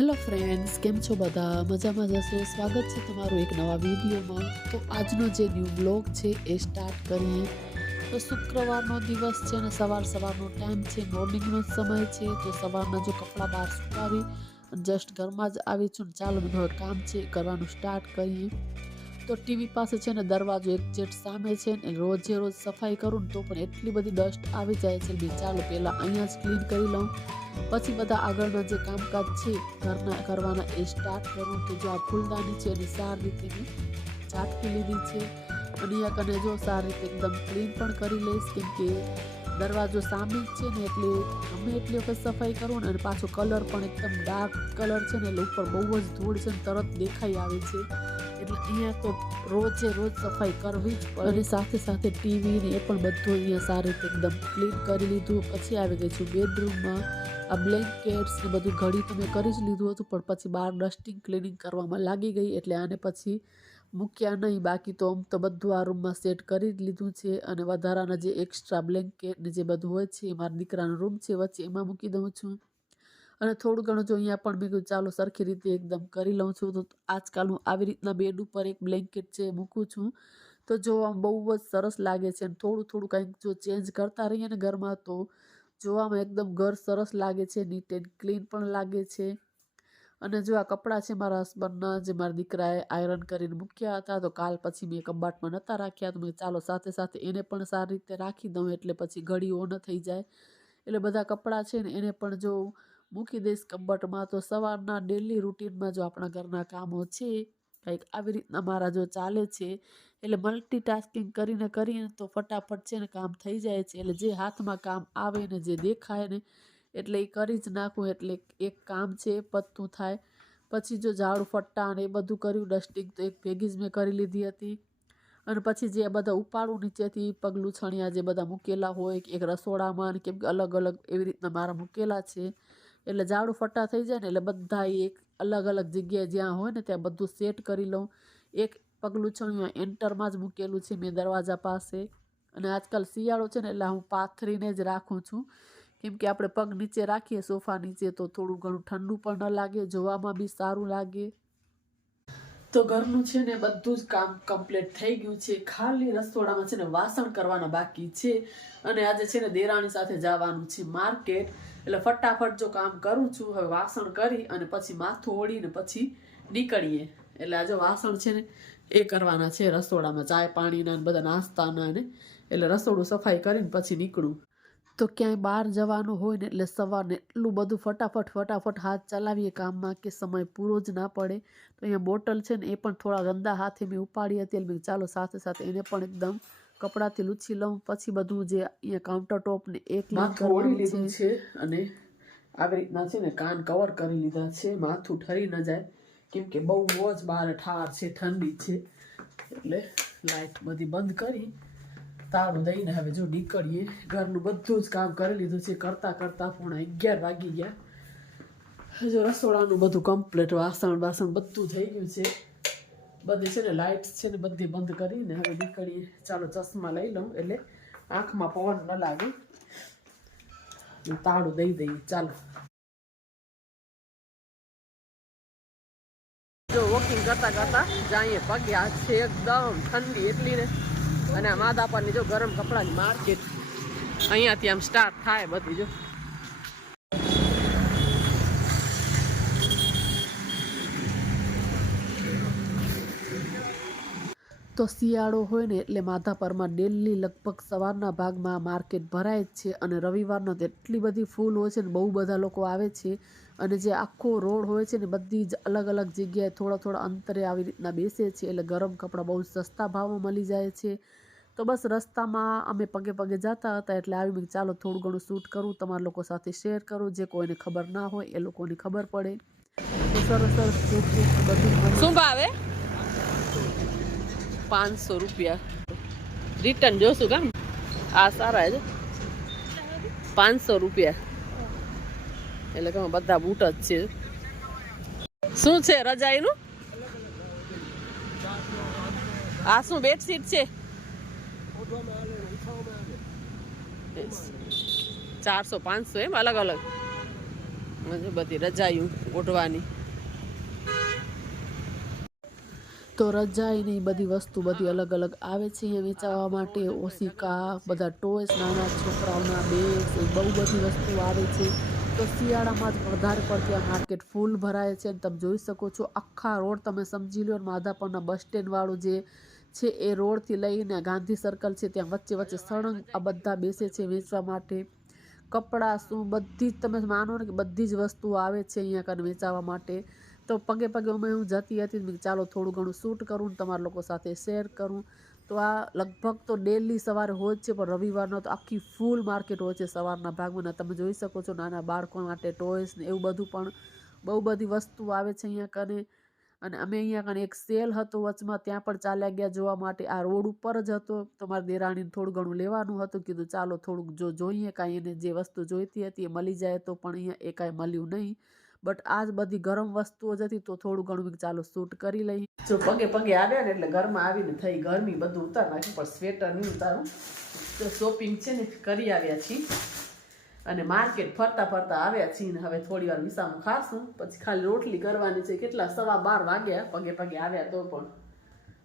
Hello friends, કેમ છો બધા? મજામાં જશો? સ્વાગત છે તમારું એક નવા વિડીયોમાં. તો આજનો જે ન્યૂ બ્લોગ છે એ સ્ટાર્ટ કરીએ. તો શુક્રવારનો દિવસ છે અને સવારનો ટાઈમ છે, મોર્નિંગનો સમય છે. તો સવારના જો કપડાં બહાર સુકાવી જસ્ટ ઘરમાં જ આવી છું. ચાલો બધું કામ છે કરવાનું સ્ટાર્ટ કરીએ. તો ટીવી પાસે છે ને દરવાજો એક્ઝેક્ટ સામે છે ને રોજે રોજ સફાઈ કરું ને તો પણ એટલી બધી ડસ્ટ આવી જાય છે કે ચાલો પહેલાં અહીંયા જ ક્લીન કરી લઉં, પછી બધા આગળના જે કામકાજ છે ઘરના કરવાના એ સ્ટાર્ટ કરું. તો જો આ ફૂલદાની છે એની સારી રીતે મેં ઝાટકી લીધી છે અને અહીંયા કને જો સારી રીતે એકદમ ક્લીન પણ કરી લઈશ, કેમ કે દરવાજો સામે જ છે ને એટલે ગમે એટલી વખત સફાઈ કરું ને અને પાછો કલર પણ એકદમ ડાર્ક કલર છે ને એટલે ઉપર બહુ જ ધૂળ છે ને તરત દેખાઈ આવે છે. એટલે અહીંયા તો રોજે રોજ સફાઈ કરવી જ પડે. અને સાથે સાથે ટીવી ને એ પણ બધું અહીંયા સારી રીતે એકદમ ક્લીન કરી લીધું. પછી આવી ગઈ છું બેડરૂમમાં. આ બ્લેન્કેટ્સ ને બધું ઘડી તો મેં કરી જ લીધું હતું, પણ પછી બહાર ડસ્ટિંગ ક્લિનિંગ કરવામાં લાગી ગઈ એટલે આને પછી મૂક્યા નહીં. બાકી તો આમ તો બધું આ રૂમમાં સેટ કરી જ લીધું છે. અને વધારાના જે એક્સ્ટ્રા બ્લેન્કેટ ને જે બધું હોય છે મારા દીકરાનો રૂમ છે વચ્ચે, એમાં મૂકી દઉં છું. અને થોડું ઘણું જો અહીંયા પણ મેં કીધું ચાલો સરખી રીતે એકદમ કરી લઉં છું. તો આજકાલ હું આવી રીતના બેડ ઉપર એક બ્લેન્કેટ છે મૂકું છું તો જોવામાં બહુ જ સરસ લાગે છે. અને થોડું કંઈક જો ચેન્જ કરતા રહીએ ને ઘરમાં તો જોવામાં એકદમ ઘર સરસ લાગે છે, નીટ એન્ડ ક્લીન પણ લાગે છે. અને જો આ કપડાં છે મારા હસબન્ડના, જે મારા દીકરાએ આયરન કરીને મૂક્યા હતા, તો કાલ પછી મેં કબાટમાં નહોતા રાખ્યા, તો મેં ચાલો સાથે સાથે એને પણ સારી રીતે રાખી દઉં એટલે પછી ઘડીઓ ન થઈ જાય. એટલે બધા કપડાં છે ને એને પણ જો મૂકી દઈશ કબાટમાં. તો સવારના ડેલી રૂટીનમાં જો આપણા ઘરના કામો છે કંઈક આવી રીતના મારા જો ચાલે છે એટલે મલ્ટીટાસ્કિંગ કરીને તો ફટાફટ છે ને કામ થઈ જાય છે. એટલે જે હાથમાં કામ આવે ને જે દેખાય ને એટલે એ કરી જ નાખું, એટલે એક કામ છે એ પતતું થાય. પછી જો ઝાડુ ફટ્ટા અને એ બધું કર્યું, ડસ્ટિંગ તો એક ભેગી જ મેં કરી લીધી હતી. અને પછી જે બધા ઉપાડું નીચેથી પગલું છણિયા જે બધા મૂકેલા હોય એક રસોડામાં, કેમ કે અલગ અલગ એવી રીતના મારા મૂકેલા છે એટલે ઝાડુ ફટ્ટા થઈ જાય ને એટલે બધા એક અલગ અલગ જગ્યાએ જ્યાં હોય ને ત્યાં બધું સેટ કરી લઉં. એક પગલું છણિયું એન્ટરમાં જ મૂકેલું છે મેં દરવાજા પાસે. અને આજકાલ શિયાળો છે ને એટલે હું પાથરીને જ રાખું છું, કેમ કે આપણે પગ નીચે રાખીએ સોફા નીચે તો થોડું ઘણું ઠંડુ પણ ન લાગે, જોવામાં બી સારું લાગે. તો ઘરનું છે ને બધું જ કામ કમ્પ્લીટ થઈ ગયું છે. ખાલી રસોડામાં છે ને વાસણ કરવાના બાકી છે. અને આજે છે ને દેરાણી સાથે જવાનું છે માર્કેટ, એટલે ફટાફટ જો કામ કરું છું. હવે વાસણ કરી અને પછી માથું ઓળીને પછી નીકળીએ. એટલે આજે વાસણ છે ને એ કરવાના છે રસોડામાં, ચાય પાણીના બધા નાસ્તાના ને. એટલે રસોડું સફાઈ કરીને પછી નીકળું. તો ક્યાંય બહાર જવાનું હોય ને એટલે સવારને એટલું બધું ફટાફટ હાથ ચલાવીએ કામમાં કે સમય પૂરો જ ના પડે. તો અહીંયા બોટલ છે ને એ પણ થોડા ગંદા હાથે મેં ઉપાડી હતી, એટલે ચાલો સાથે સાથે એને પણ એકદમ કપડાથી લૂછી લઉં. પછી બધું જે અહીંયા કાઉન્ટર ટોપ ને એ ક્લીન કરી લીધું છે. અને આવી રીતના છે ને કાન કવર કરી લીધા છે, માથું ઠરી ન જાય, કેમ કે બહુ જ બહાર ઠાર છે, ઠંડી છે. એટલે લાઇટ બધી બંધ કરી તાળું દઈને હવે જો નીકળીએ. ઘરનું બધું જ કામ કરી લીધું છે, કરતાં 11 વાગી ગયા. જો રસોડાનું બધું કમ્પ્લીટ, વાસણ બધું થઈ ગયું છે. બધી છે ને લાઇટ છે ને બધી બંધ કરીને હવે નીકળીએ. ચાલો ચશ્મા લઈ લઉં એટલે આંખમાં પવન ન લાગે. તાળું દઈ દઈએ. ચાલો જો વોકિંગ કરતા જઈએ. પગે આજ છે એકદમ ઠંડી એટલી ને. અને આ માધાપરની જો ગરમ કપડાની માર્કેટ અહીંયાથી આમ સ્ટાર્ટ થાય બધી. જો તો શિયાળો હોય ને એટલે માધાપરમાં ડેલી લગભગ સવારના ભાગમાં માર્કેટ ભરાય જ છે. અને રવિવારનો તો એટલી બધી ફૂલ હોય છે ને, બહુ બધા લોકો આવે છે. અને જે આખો રોડ હોય છે ને બધી જ અલગ અલગ જગ્યાએ થોડા અંતરે આવી રીતના બેસે છે. એટલે ગરમ કપડાં બહુ સસ્તા ભાવમાં મળી જાય છે. તો બસ રસ્તામાં અમે પગે જતા હતા એટલે આવી મેં ચાલો થોડું ઘણું શૂટ કરું, તમારા લોકો સાથે શેર કરું, જે કોઈને ખબર ના હોય એ લોકોને ખબર પડે. તો સરસ બધું શું ભાવે 500 રૂપિયા. રિટર્ન જોશું કામ આ સારા છે 500 રૂપિયા. એટલે કે બધા બૂટ જ છે. શું છે રજાઈનું? આ શું બેડશીટ છે? 400 500 એમ અલગ અલગ. બધી રજાયું ઓઢવાની. તો રજાઈની બધી વસ્તુ બધી અલગ અલગ આવે છે અહીંયા વેચાવા માટે. ઓશિકા, બધા ટોયસ, નાના છોકરાઓના બેગ્સ, એ બહુ બધી વસ્તુ આવે છે. તો શિયાળામાં જ વધારે પડતી આ માર્કેટ ફૂલ ભરાય છે. અને તમે જોઈ શકો છો આખા રોડ તમે સમજી લો. માધાપરના બસ સ્ટેન્ડવાળું જે છે એ રોડથી લઈને ગાંધી સર્કલ છે ત્યાં વચ્ચે વચ્ચે સળંગ આ બધા બેસે છે વેચવા માટે. કપડાં શું બધી જ તમે માનો ને કે બધી જ વસ્તુઓ આવે છે અહીંયા કને વેચાવા માટે. તો પગે પગે હું જતી હતી, મેં ચાલો થોડું ઘણું શૂટ કરું, તમારા લોકો સાથે શેર કરું. તો આ લગભગ તો ડેલી સવારે હોય જ છે, પણ રવિવારનો તો આખી ફૂલ માર્કેટ હોય છે સવારના ભાગમાં. તમે જોઈ શકો છો નાના બાળકો માટે ટોયસ ને એવું બધું પણ બહુ બધી વસ્તુ આવે છે અહીંયા કને. અને અમે અહીંયા કને એક સેલ હતો વચમાં, ત્યાં પણ ચાલ્યા ગયા જોવા માટે. આ રોડ ઉપર જ હતો. તો મારી દેરાણીને થોડું ઘણું લેવાનું હતું, કીધું ચાલો થોડુંક જોઈએ કાંઈ એને જે વસ્તુ જોઈતી હતી એ મળી જાય. તો પણ અહીંયા એ કાંઈ મળ્યું નહીં. બટ આ જ બધી ગરમ વસ્તુઓ જ હતી, તો થોડું ઘણું ચાલો શૂટ કરી લઈએ. જો પગે પગે આવ્યા ને એટલે ઘરમાં આવીને થઈ ગરમી, બધું ઉતાર નાખ્યું, પણ સ્વેટર નહીં ઉતારું. તો શોપિંગ છે ને કરી આવ્યા છીએ અને માર્કેટ ફરતા ફરતા આવ્યા છીએ ને હવે થોડી વાર વિસામું ખાશું, પછી ખાલી રોટલી કરવાની છે. કેટલા 12:15 વાગ્યા પગે પગે આવ્યા તો પણ,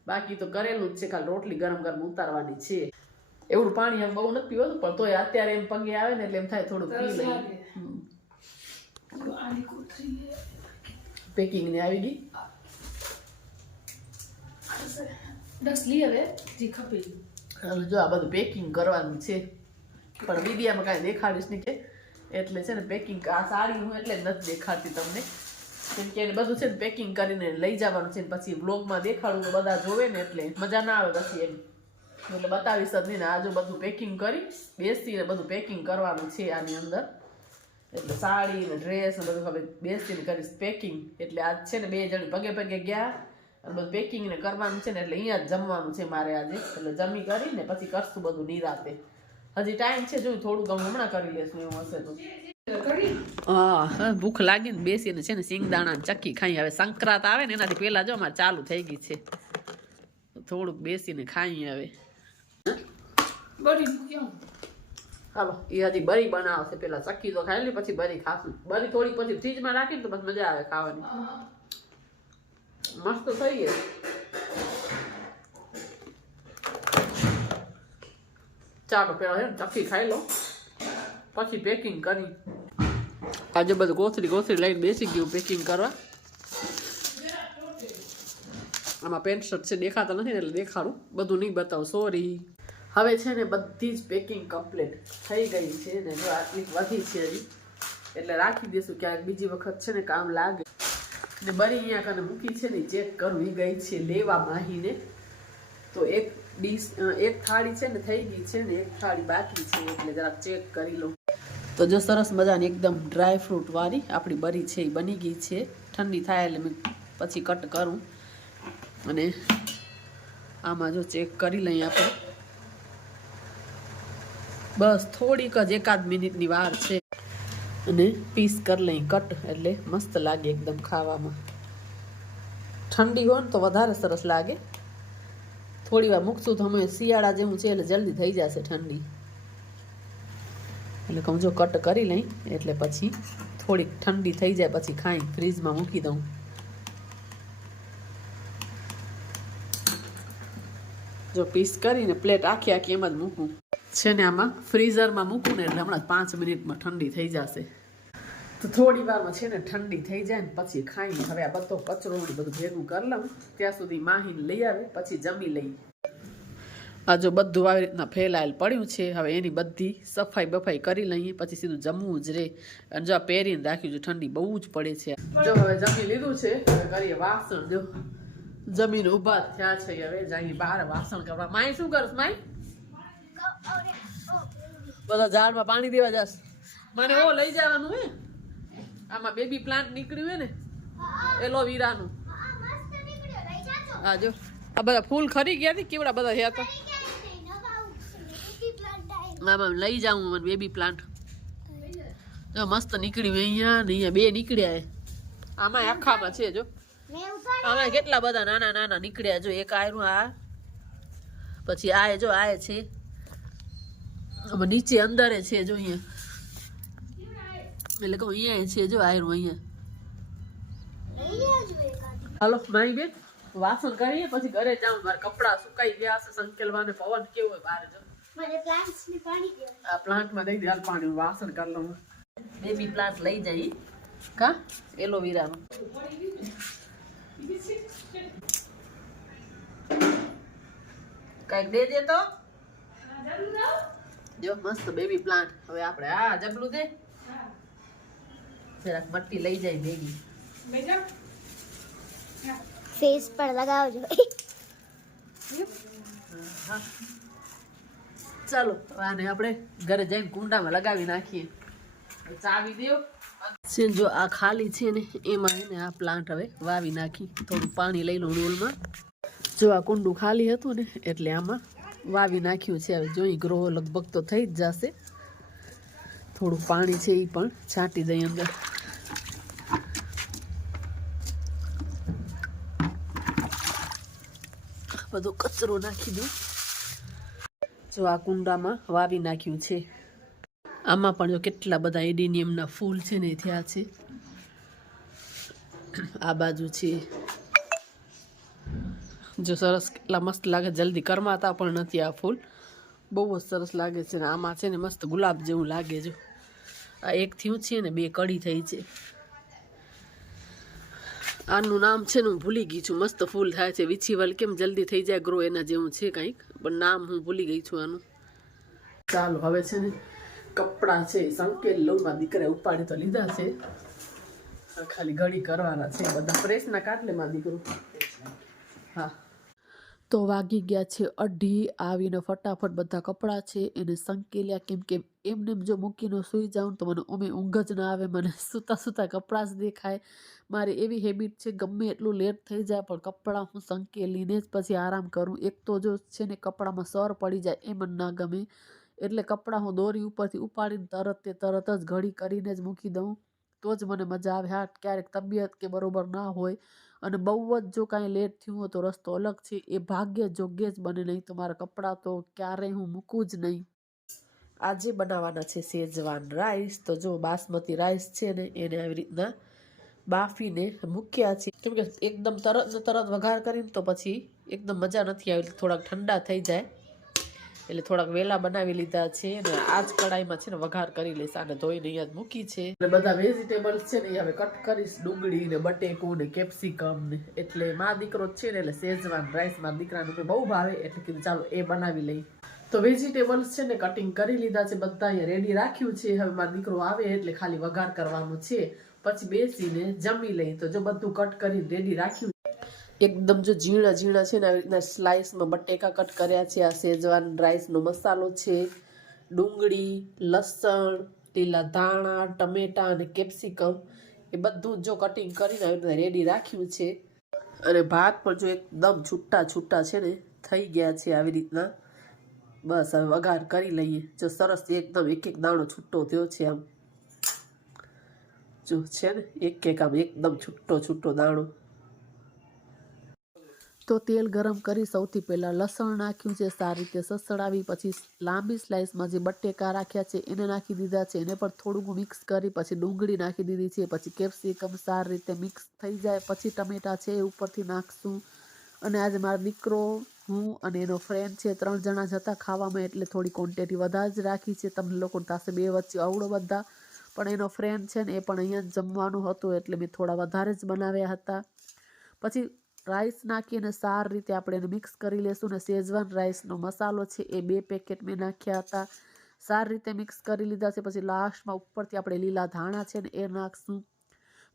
બાકી તો કરેલું જ છે, ખાલી રોટલી ગરમ ગરમ ઉતારવાની છે. એવું પાણી આમ બહુ નથી પીવું, પણ તોય અત્યારે એમ પગે આવે ને એટલે એમ થાય થોડું પી લઈએ. પેકિંગ ને આવી ગઈ જો આ બધું પેકિંગ કરવાનું છે, પણ વિડીયામાં કાંઈ દેખાડીશ નહીં કે એટલે છે ને પેકિંગ. આ સાડી હું એટલે નથી દેખાડતી તમને, કેમ કે એને બધું છે ને પેકિંગ કરીને લઈ જવાનું છે. પછી બ્લોગમાં દેખાડું તો બધા જોવે ને એટલે મજા ના આવે પછી એમ, એટલે બતાવીશ જ નહીં ને. આજુ બધું પેકિંગ કરી બેસીને બધું પેકિંગ કરવાનું છે આની અંદર. એટલે સાડી ને ડ્રેસ ને બધું હવે બેસીને કરીશ પેકિંગ. એટલે આજ છે ને 2 જણ પગે પગે ગયા અને બધું પેકિંગ ને કરવાનું છે ને, એટલે અહીંયા જ જમવાનું છે મારે આજે. એટલે જમી કરીને પછી કરશું બધું નિરાતે. હજી ટાઈમ છે, જોયું થોડું ઘણું હમણાં કરી લેશું એવું હશે તો. હા ભૂખ લાગી ને બેસીને છે ને સિંગદાણા ચક્કી ખાઈ. હવે સંક્રાંત આવે ને એનાથી પહેલા જો અમારે ચાલુ થઈ ગઈ છે, થોડુંક બેસીને ખાઈ. હવે હાલો એ હજી બરી બનાવશે, પેલા ચક્કી તો ખાઈ લે પછી બરી ખાશું. બરી થોડી પછી ફ્રીજમાં રાખીને તો પછી મજા આવે ખાવાની. મસ્ત થઈ ગઈ. ચાલો પેલા છે ને ચક્કી ખાઈ લો પછી પેકિંગ કરી. આજે બધું કોથળી લઈને બેસી ગયું પેકિંગ કરવા. આમાં પેન્ટ શર્ટ છે દેખાતા નથી ને એટલે દેખાડું, બધું નહીં બતાવું, સોરી. હવે છે ને બધી જ પેકિંગ કમ્પ્લીટ થઈ ગઈ છે ને, જો આટલી વધી છે હજી, એટલે રાખી દઈશું ક્યાંક બીજી વખત છે ને કામ લાગે. ને બરી અહીંયા કને મૂકી છે ને ચેક કરવી ગઈ છે લેવા માહીને. તો એક થાળી છે ને થઈ ગઈ છે ને એક થાળી બાકી છે, એટલે જરાક ચેક કરી લો. તો જો સરસ મજાની એકદમ ડ્રાય ફ્રૂટ વાળી આપણી બરી છે એ બની ગઈ છે. ઠંડી થાય એટલે મેં પછી કટ કરું. અને આમાં જો ચેક કરી લઈએ આપણે, બસ થોડીક જ 1-8 મિનિટની વાર છે. અને પીસ કરી લઈ કટ, એટલે મસ્ત લાગે એકદમ ખાવામાં. ઠંડી હોય ને તો વધારે સરસ લાગે. થોડી વાર મૂકશું તો અમે શિયાળા જેવું છે એટલે જલ્દી થઈ જશે ઠંડી. એટલે કહું જો કટ કરી લઈ એટલે પછી થોડીક ઠંડી થઈ જાય પછી ખાઈ ફ્રીજમાં મૂકી દઉં. જો પીસ કરીને પ્લેટ આખી એમ જ મૂકું છે ને, આમાં ફ્રીઝરમાં મૂકું ને એટલે હમણાં 5 મિનિટમાં ઠંડી થઈ જશે. તો થોડી વારમાં છે ને ઠંડી થઈ જાય ને પછી ખાઈ. હવે આ બધો કચરો બધું ભેગું કરી લઉં, ત્યાં સુધી માહીને લઈ આવે પછી જમી લઈ. આ જો બધું આવી રીતના ફેલાયેલ પડ્યું છે, હવે એની બધી સફાઈ બફાઈ કરી લઈએ પછી સીધું જમવું જ રહે. અને જો આ પહેરીને રાખ્યું છે, ઠંડી બહુ જ પડે છે. જો હવે જમી લીધું છે, હવે કરીએ વાસણ. જો જમીને ઊભા થયા છે, હવે જઈએ બહાર વાસણ કરવા. માય શું કરશ? માય બધા ઝાડમાં પાણી દેવા જશ. મને ઓ લઈ જવાનું હે, આમાં બેબી પ્લાન્ટ નીકળ્યું હે ને એલોવેરાનું. હા જો આ બધા ફૂલ ખરી ગયા હતી, કેવડા બધા થયા હતા. આમાં લઈ જાઉં મને બેબી પ્લાન્ટ. જો મસ્ત નીકળ્યું અહીંયા ને અહીંયા 2 નીકળ્યા. આમાં આખામાં છે જો, આમાં કેટલા બધા નાના નાના નીકળ્યા. જો એક આયરું, આ પછી આ જો આ છે, આમાં નીચે અંદર છે જો અહીંયા. એટલે કહું અહીંયા છે જો આયરું અહીંયા. હાલો મારી બેન વાસણ કરીએ પછી ઘરે જાઉં. મારા કપડા સુકાઈ ગયા છે. સંકેલવાને પવન કેવો હોય બહાર જો. મને પ્લાન્ટ્સ ને પાણી દે. આ પ્લાન્ટમાં દઈ દે હાલ પાણી વાસણ કરી લઉં. બેબી પ્લાન્ટ લઈ જાય કા એલોવેરાનો. કઈક દેજે તો જો મસ્ત બેબી પ્લાન્ટ. હવે આપણે આ જબલું દે જરાક મટ્ટી લઈ જાય બેબી. ફેસ પર લગાવજો. ચાલો આને આપણે ઘરે જઈને કુંડામાં લગાવી નાખીએ. ચાવી દેવ છે જો આ ખાલી છે ને એમાં એને આ પ્લાન્ટ હવે વાવી નાખી. થોડું પાણી લઈ લઉં ડોલમાં. જો આ કુંડું ખાલી હતું ને એટલે આમાં વાવી નાખ્યું છે. હવે જોઈ ગ્રો લગભગ તો થઈ જ જશે. થોડું પાણી છે એ પણ છાંટી દઈ અંદર. બધો કચરો નાખી દઉં. જો આ કુંડામાં વાવી નાખ્યું છે. આમાં પણ જો કેટલા બધા એડેનિયમના ફૂલ છે ને થયા છે. આ બાજુ છે જો સરસ કેટલા મસ્ત લાગે. જલ્દી કરમાતા પણ નથી આ ફૂલ. બહુ જ સરસ લાગે છે ને આમાં છે ને મસ્ત ગુલાબ જેવું લાગે. જો આ એક થયું છે ને 2 કડી થઈ છે. આનું નામ છે ને હું ભૂલી ગઈ છું. મસ્ત ફૂલ થાય છે. વિછીવલ કેમ જલ્દી થઈ જાય ગ્રો એના જેવું છે કંઈક, પણ નામ હું ભૂલી ગઈ છું આનું. ચાલો હવે છે ને કપડાં છે સંકેલ લઉં. મારા દીકરાએ ઉપાડી તો લીધા છે. ખાલી ઘડી કરવાના છે. બધા પ્રેસના કાટલે મારા દીકરો. હા તો વાગી ગયા છે 2:30. આવીને ફટાફટ બધા કપડાં છે એને સંકેલ્યા. કેમ કે એમને જો મૂકીને સૂઈ જાઉં તો મને ઓમે ઊંઘ જ ના આવે. મને સૂતા સૂતા કપડાં જ દેખાય. મારી એવી હેબિટ છે ગમે એટલું લેટ થઈ જાય પણ કપડાં હું સંકેલીને જ પછી આરામ કરું. એક તો જો છે ને કપડામાં સર પડી જાય એ મને ના ગમે. એટલે કપડાં હું દોરી ઉપરથી ઉપાડીને તરત જ ઘડી કરીને જ મૂકી દઉં તો જ મને મજા આવે. હા ક્યારેક તબિયત કે બરોબર ના હોય અને બહુ જ જો કાંઈ લેટ થયું હોય તો રસ્તો અલગ છે. એ ભાગ્ય જોગ્ય જ બને. નહીં તો મારા કપડાં તો ક્યારેય હું મૂકું જ નહીં. આજે બનાવવાના છે શેઝવાન રાઈસ. તો જો બાસમતી રાઈસ છે ને એને આવી રીતના બાફીને મૂક્યા છે. કેમ કે એકદમ તરત વઘાર કરીને તો પછી એકદમ મજા નથી આવી. થોડાક ઠંડા થઈ જાય એટલે થોડાક વેલા બનાવી લીધા છે ને આ જ કડાઈમાં છે ને વઘાર કરી લઈશ. આને ધોઈને અહીંયા જ મૂકી છે. અને બધા વેજીટેબલ્સ છે ને હવે કટ કરીશ. ડુંગળી ને બટેકું ને કેપ્સિકમ ને. એટલે મારા દીકરો છે ને એટલે શેઝવાન રાઈસ મારા દીકરાને બહુ ભાવે એટલે કીધું ચાલો એ બનાવી લઈ. તો વેજીટેબલ્સ છે ને કટિંગ કરી લીધા છે. બધા અહીંયા રેડી રાખ્યું છે. હવે મારો દીકરો આવે એટલે ખાલી વઘાર કરવાનું છે. પછી બેસીને જમી લઈ. તો જો બધું કટ કરી રેડી રાખ્યું. એકદમ જો ઝીણા ઝીણા છે ને આવી રીતના સ્લાઇસમાં બટેકા કટ કર્યા છે. આ શેઝવાન રાઈસનો મસાલો છે. ડુંગળી, લસણ, લીલા ધાણા, ટમેટા અને કેપ્સિકમ એ બધું જો કટિંગ કરીને આવી રીતના રેડી રાખ્યું છે. અને ભાત પણ જો એકદમ છૂટા છે ને થઈ ગયા છે આવી રીતના. બસ હવે વઘાર કરી લઈએ. જો સરસ એકદમ એક દાણો છૂટો થયો છે. આમ જો છે ને એક આમ એકદમ છૂટો દાણો. તો તેલ ગરમ કરી સૌથી પહેલાં લસણ નાખ્યું છે. સારી રીતે સસડાવી પછી લાંબી સ્લાઇસમાં જે બટેકા રાખ્યા છે એને નાખી દીધા છે. એને પણ થોડુંક મિક્સ કરી પછી ડુંગળી નાખી દીધી છે. પછી કેપ્સિકમ સારી રીતે મિક્સ થઈ જાય પછી ટમેટા છે એ ઉપરથી નાખશું. અને આજે મારો દીકરો, હું અને એનો ફ્રેન્ડ છે 3 જણા જ હતા ખાવામાં એટલે થોડી ક્વોન્ટિટી વધારે જ રાખી છે. તમને લોકો થશે 2 વચ્ચે અવળો બધા, પણ એનો ફ્રેન્ડ છે ને એ પણ અહીંયા જ જમવાનું હતું એટલે મેં થોડા વધારે જ બનાવ્યા હતા. પછી રાઈસ નાખીને સારી રીતે આપણે એને મિક્સ કરી લેશું. ને શેઝવાન રાઈસનો મસાલો છે એ 2 પેકેટ મેં નાખ્યા હતા. સારી રીતે મિક્સ કરી લીધા છે. પછી લાસ્ટમાં ઉપરથી આપણે લીલા ધાણા છે ને એ નાખશું.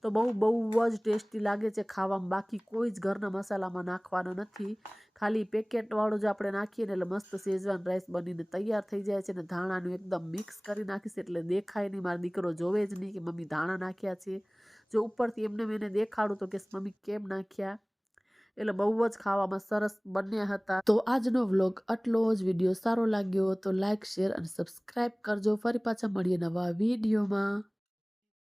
તો બહુ જ ટેસ્ટી લાગે છે ખાવામાં. બાકી કોઈ જ ઘરના મસાલામાં નાખવાનો નથી. ખાલી પેકેટવાળો જ આપણે નાખીએ ને એટલે મસ્ત શેઝવાન રાઈસ બનીને તૈયાર થઈ જાય છે. ને ધાણાનું એકદમ મિક્સ કરી નાખીશ એટલે દેખાય નહીં. મારો દીકરો જોવે જ નહીં કે મમ્મી ધાણા નાખ્યા છે. જો ઉપરથી એમને મેં એને દેખાડું તો કે મમ્મી કેમ નાખ્યા. એટલે બહુ જ ખાવામાં સરસ બન્યા હતા. તો આજનો વ્લોગ આટલો જ. વિડીયો સારો લાગ્યો તો લાઇક, શેર અને સબસ્ક્રાઈબ કરજો. ફરી પાછા મળીએ નવા વિડીયોમાં.